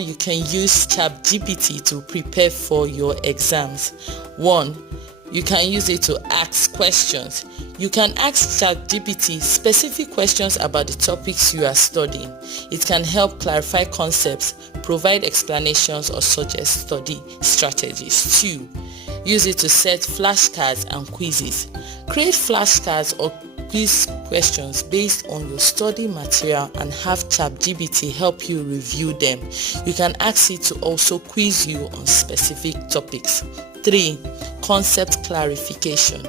You can use ChatGPT to prepare for your exams. 1. You can use it to ask questions. You can ask ChatGPT specific questions about the topics you are studying. It can help clarify concepts, provide explanations, or suggest study strategies. 2. Use it to set flashcards and quizzes. Create flashcards or quiz questions based on your study material and have ChatGPT help you review them. You can ask it to also quiz you on specific topics. 3. Concept clarification.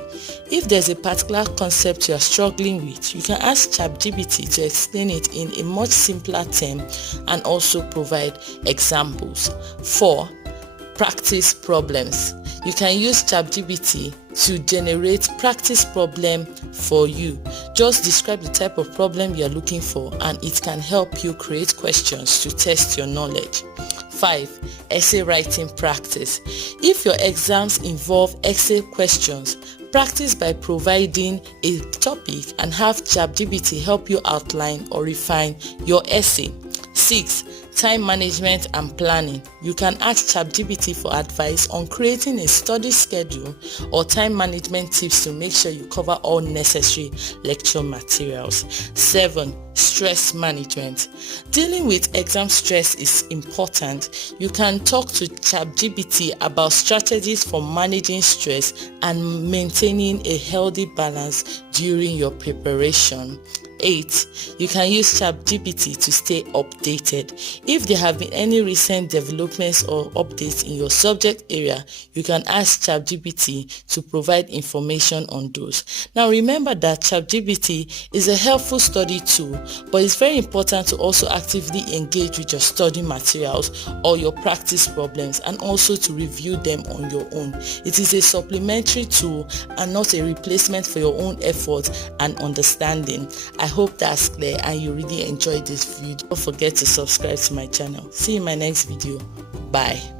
If there's a particular concept you are struggling with, you can ask ChatGPT to explain it in a much simpler term and also provide examples. 4. Practice problems. You can use ChatGPT to generate practice problem for you. Just describe the type of problem you are looking for and it can help you create questions to test your knowledge. 5. Essay writing practice. If your exams involve essay questions, practice by providing a topic and have ChatGPT help you outline or refine your essay. 6. Time management and planning. You can ask ChatGPT for advice on creating a study schedule or time management tips to make sure you cover all necessary lecture materials. 7. Stress management. Dealing with exam stress is important. You can talk to ChatGPT about strategies for managing stress and maintaining a healthy balance during your preparation. 8. You can use ChatGPT to stay updated. If there have been any recent developments or updates in your subject area, you can ask ChatGPT to provide information on those. Now remember that ChatGPT is a helpful study tool, but it's very important to also actively engage with your study materials or your practice problems and also to review them on your own. It is a supplementary tool and not a replacement for your own effort and understanding. I hope that's clear and you really enjoyed this video. Don't forget to subscribe to my channel. See you in my next video. Bye.